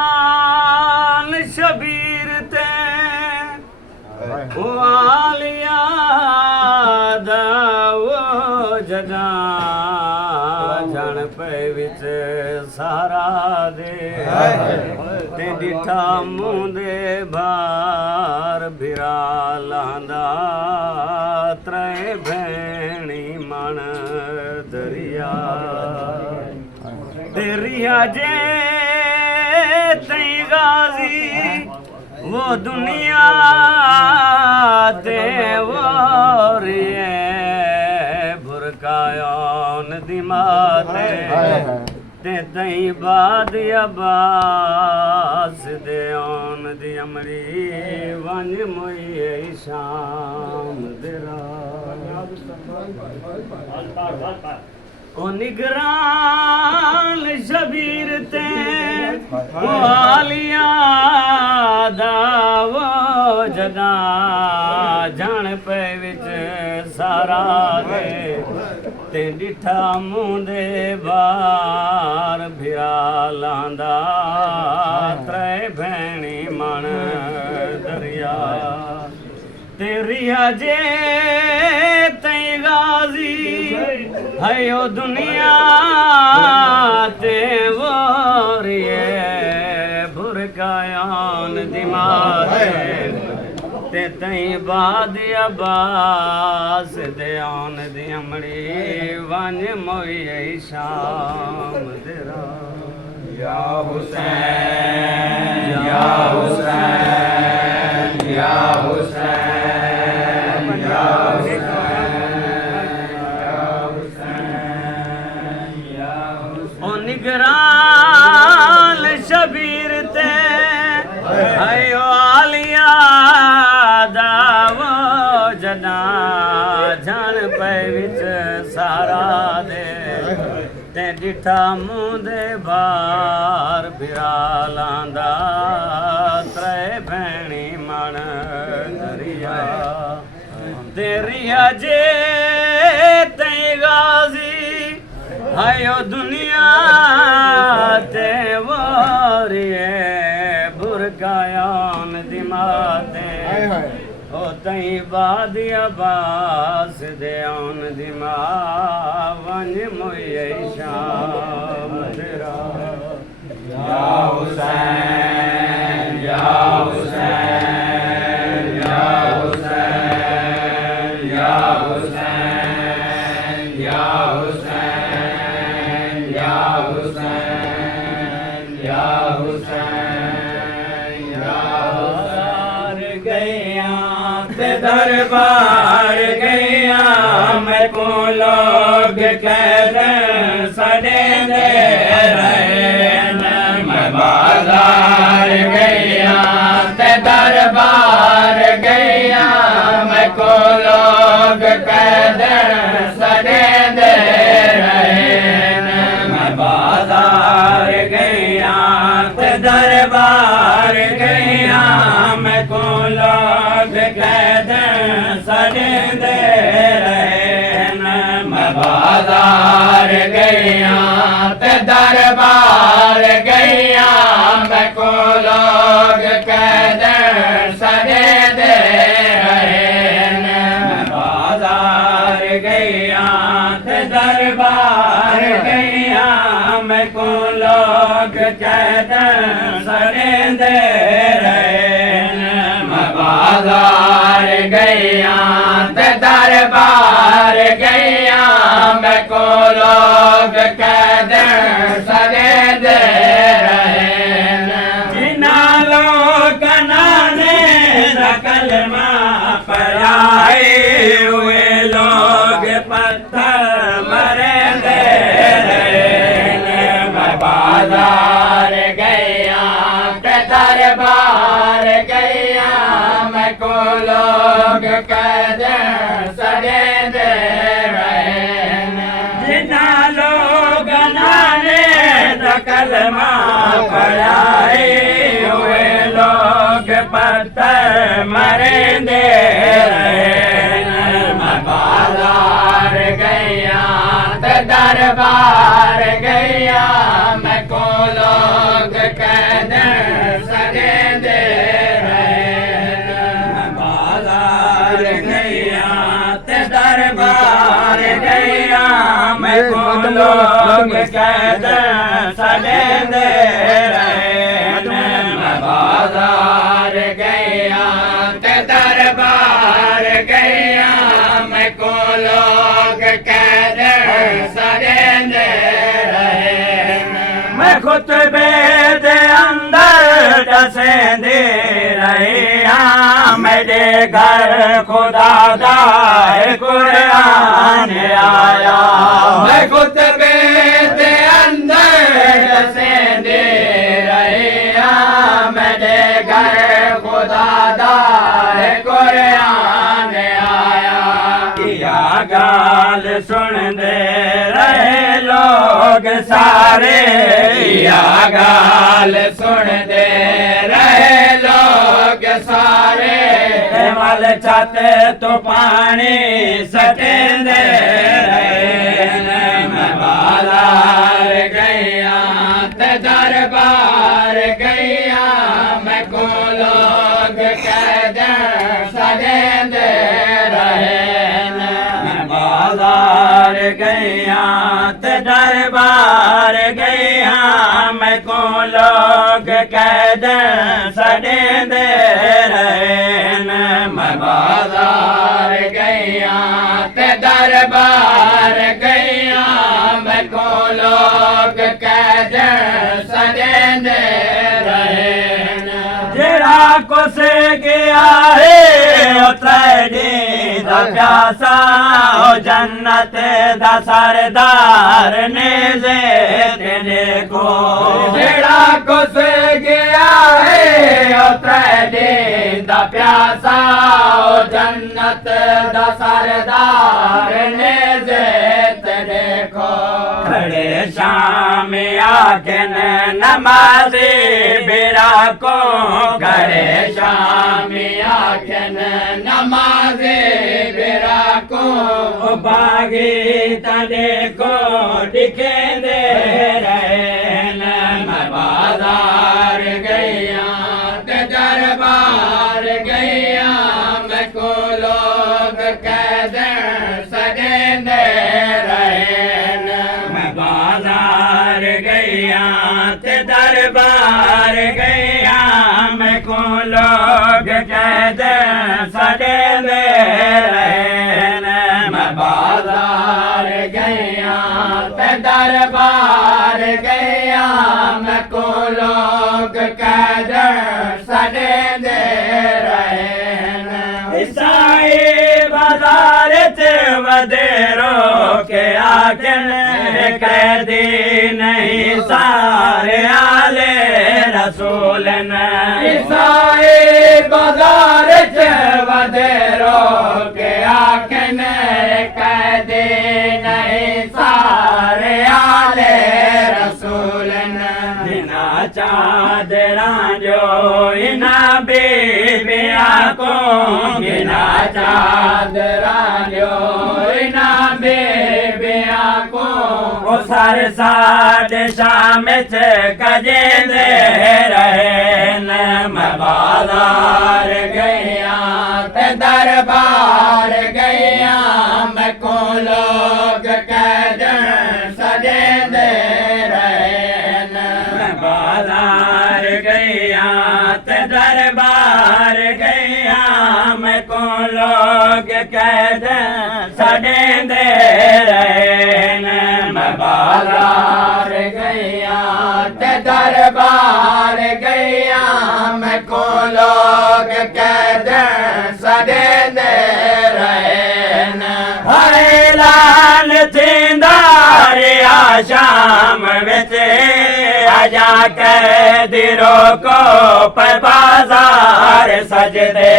निगरान शबीर ते वालिया दावो जगा जन पे विच सारा दे ते डिठा मुंदे बार भिरा लांदा त्रै भेणी मन दरिया दरिया जे तई गाजी वो दुनिया ते वो रिए बुरकायोन दिमाते ते तई बाद अब्बास दे ओन दी अमरी वंज मोई शाम देरा ओ निगरान शबीर ते वालिया दावो जगा जान पे विच सारा दे ते डिठा मुंदे बार भिरा लांदा त्रै भेणी मन दरिया तेरिया जे तई गाजी हयो दुनिया ते वो रिए बुरकायान दिमागे ते तई बाद अब्बास दे आन दी अमड़ी वंज मोई शाम तेरा या हुसैन या हुसैन या हुसैन या निगरान शबीर ते हयो आलिया दावो जना जान पे विच सारा दे ते डिठा मुंदे बार भिरा लांदा त्रै भेणी मन दरिया तेरिया जे तई गाजी हयो दुनिया ते वारिए बुरकायान दिमाते ओ तई बाद अब्बास दे ओन दिमा वंज मोई शाम तेरा या हुसैन या हुसैन या हुसैन या हुसैन या हुसैन या हुसैन या हुसैन या हुसैन गया ते दरबार गया मैं को लोग कह सड़े दे रहे मैं बाजार गया ते दरबार गया मैं को लोग कह सड़े दे बाजार गया ते दरबार गया मैं को लोग कह सड़े दे रहे मैं बाजार गया ते दरबार गया मैं को लोग कह सड़े दे रहे मैं बाजार गया ते दरबार गया मैं को लोग कह सड़े दे रहे मैं बाजार गया ते दरबार गैया मैं को लोग कह दे सगे दे रहे जिना लोग नाने कलमा पढ़ाए हुए लोग पत्थर मरे दे रहे मैं बाजार गैया के दरबार गैया मैं को लोग कह दे सगे दे रहे जिना लोग नाने कलमा पढ़ाए हुए लोग पत्थर मरे दे रहे मैं बाजार गैया ते दरबार गैया मैं को लोग कह दे सगे दे रहे मैं बाजार गैया ते दरबार गैया मैं को लोग कह दे सगे दे रहे मैं बाजार गैया ते दरबार गैया मैं को लोग कह दे सगे दे रहे मैं खुतबे दे अंदर डसे दे रहे मेरे घर खुदा दा कुरान आया मैं खुतबे दे अंदर डसे दे रहे मेरे घर खुदा दा कुरान आया किया गाल सुन दे रहे लोग सारे किया गाल सुन दे रहे लोग सारे मल चाहते तो पानी सटे दे रहे मैं बाजार गैया ते दरबार गैया मैं को लोग कह दे सगे दे रहे मैं बाजार गैया ते दरबार गैया मैं को लोग कह दे सगे दे रहे मैं बाजार गैया ते दरबार गैया मैं को लोग कह दे सगे दे रहे जेड़ा कुछ गया है उतरे दा प्यासा ओ जन्नत दा सरदार ने तेरे को जेड़ा कुछ गया है उतरे दा प्यासा ओ जन्नत दा सरदार ने तेरे को खड़े शाम आखन नमाज़ी बिरा को खड़े शाम आखन नमाज़ी बिरा को बागी तने को दिखे दे रहे मैं बाजार गैया ते दरबार गैया मैं को लोग कह दे सगे दे रहे मैं बाजार गैया ते दरबार गैया मैं को लोग कह दे सगे दे रहे मैं बाजार गैया ते दरबार गैया मैं को लोग कह दे सगे दे रहे ईसाई बाजार च वधेरो के आखन कैदी नहीं सारे आले रसूल ईसाई बाजार च वधेरो के आखन कैदी नहीं सारे आले रसूल बिना चादरा जो इना बेबिया को बिना चादरा जो इना बेबिया को ओ सर साढ़े शाम च कजे दे रहे मैं बाजार गैया ते दरबार गैया मैं को लोग कह दे सजे दे रहे मैं बाजार गैया ते दरबार गैया मैं को लोग कैद सड़ेंदे रहन मैं बाजार गैया ते दरबार गैया मैं को लोग कैद सड़ेंदे रहन ऐलान थींदा रिया शाम विच आजा कैदी रोको पर बाजार सजदे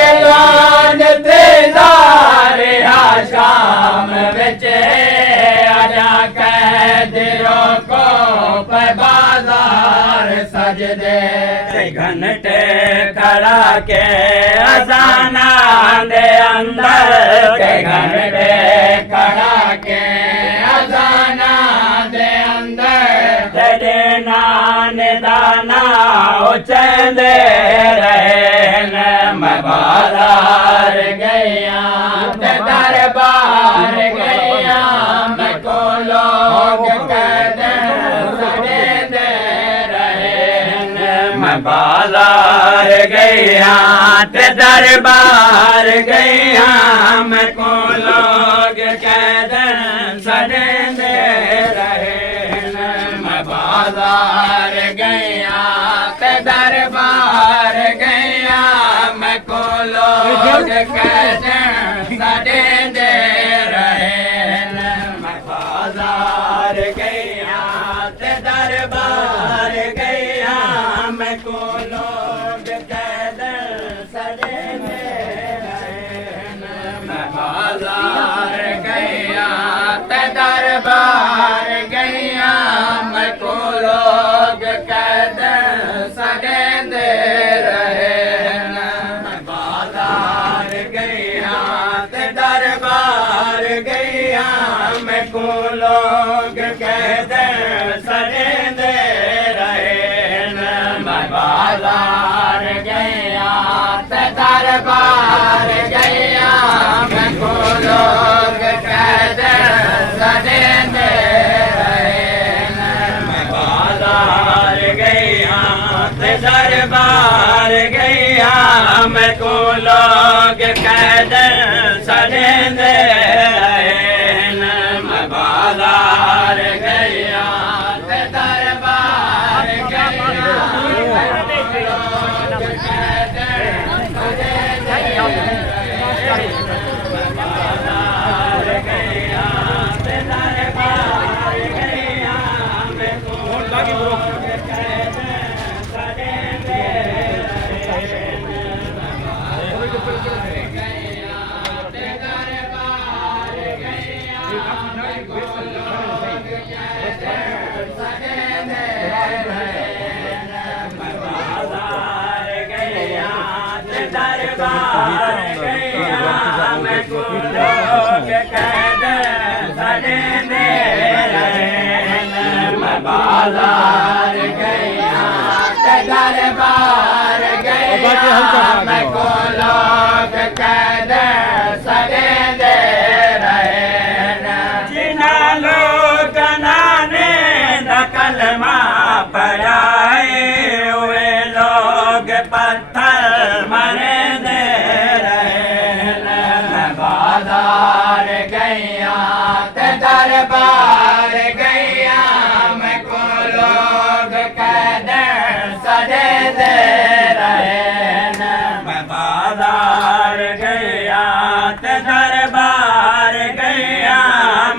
ऐलान थींदा रिया शाम विच आजा कैदी रोको पर बाजार सजदे घंटे खड़ा के अजाना दे अंदर के घंटे खड़ा के अजाना दे अंदर तेरे नान दाना उचंदे रहन मैं बाजार गैया ते दरबार गैया मैं को लोग कैद सड़ेंदे रहन मैं बाजार गैया ते दरबार गैया मैं को लोग कैद सड़ेंदे रहन मैं बाजार गैया ते दरबार गैया मैं को लोग कैद सड़ेंदे रहन मैं बाजार गैया ते दरबार गैया मैं को लोग कैद सड़ेंदे रहन मैं बाजार गैया ते दरबार गैया मैं को लोग कैद सड़ेंदे रहन मैं बाजार गैया ते दरबार गैया मैं को लोग कैद सड़ेंदे रहन मैं बाजार गैया ते दरबार गैया मैं को लोग कैद सड़ेंदे रहन मैं बाजार गैया ते दरबार गैया मैं को लोग कैद सड़ेंदे रहन मैं बाजार गैया ते दरबार गैया बाजार गैया ते दरबार गैया मैं को लोग कैद सड़ेंदे रहन जिना लोग नाने दा कलमा पढ़ाए हुए लोग पत्थर मरेंदे रहन मैं बाजार गैया ते दरबार गैया लोग कैद सड़ेंदे रहन मैं बाजार गैया ते दरबार गैया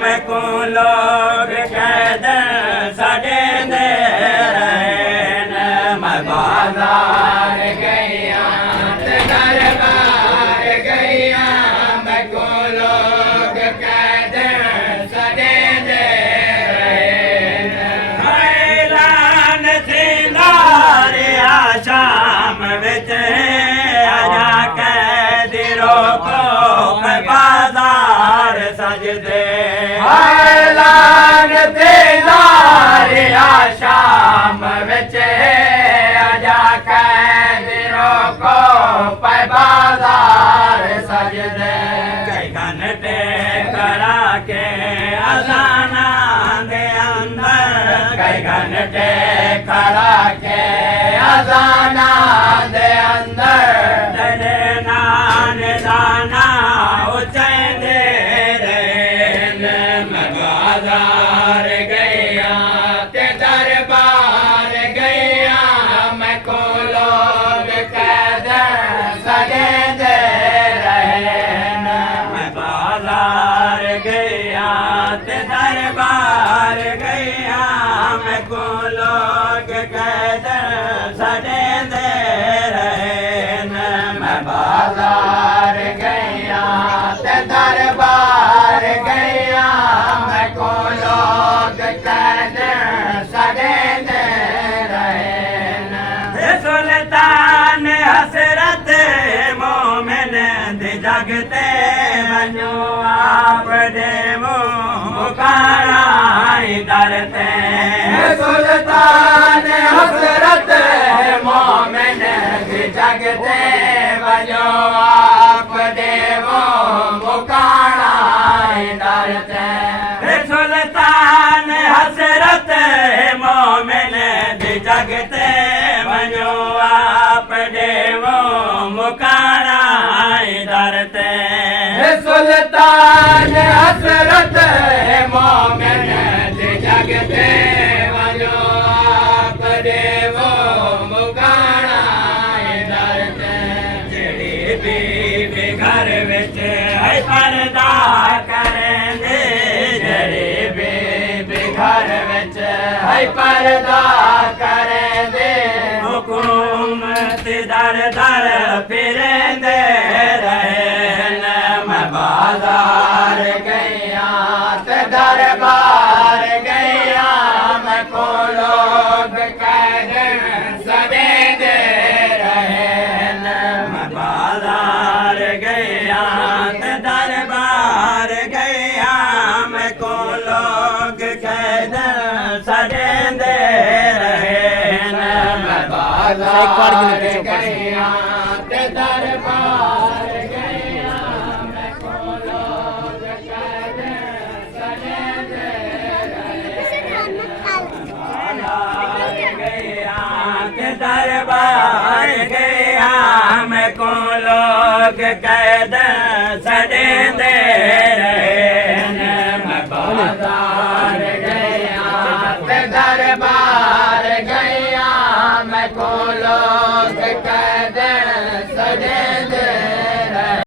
मैं को लोग कैद सड़ेंदे रहन मैं बाजार गैया ते दरबार गैया मैं को लोग कैद सड़ेंदे शाम विच आजा कैदी रोको मैं बाजार सजदे ऐलान थींदा रिया शाम विच आजा कैदी रोको मैं बाजार सजदे कई घंटे करा के अजाना दे अंदर कई घंटे करा के खजाना दे अंदर तेरे नान दाना उचैंदे रहन मैं बाजार गया ते दरबार गया मैं को लोग कैद सजेंदे रहन मैं बाजार गया ते दरबार गया मैं को लोग कैद सजेंदे रहन मैं बाजार गया ते दरबार गया मैं को लोग कैद सजेंदे रहन सुल्तान हसरत मोमिन दे जगते वञो आप दे मुकारा दरते सुल्तान हसरत मोमिन दे जगते वञो आप देवो मुकाणा दरते सुल्तान हसरत मोमिन दे जगते वञो आप देवो मुकारा दरते सुल्तान हसरत मोमिन दे जगते वञो आप देवो मुकाणा दरते जेड़ी बीबी घर विच है पर्दा करेंदे जेड़ी बेबी घर विच है पर्दा करेंदे हुकूमत दर दर फिरेंदे रहन मैं बाजार गया ते दरबार गया मैं को लोग कैद सजेंदे रहन मैं बाजार गया ते दरबार गया मैं को लोग कैद सजेंदे रहन मैं बाजार गया ते दरबार गया मैं को लोग कैद सजेंदे गया के दरबार गया मैं को लोग कैद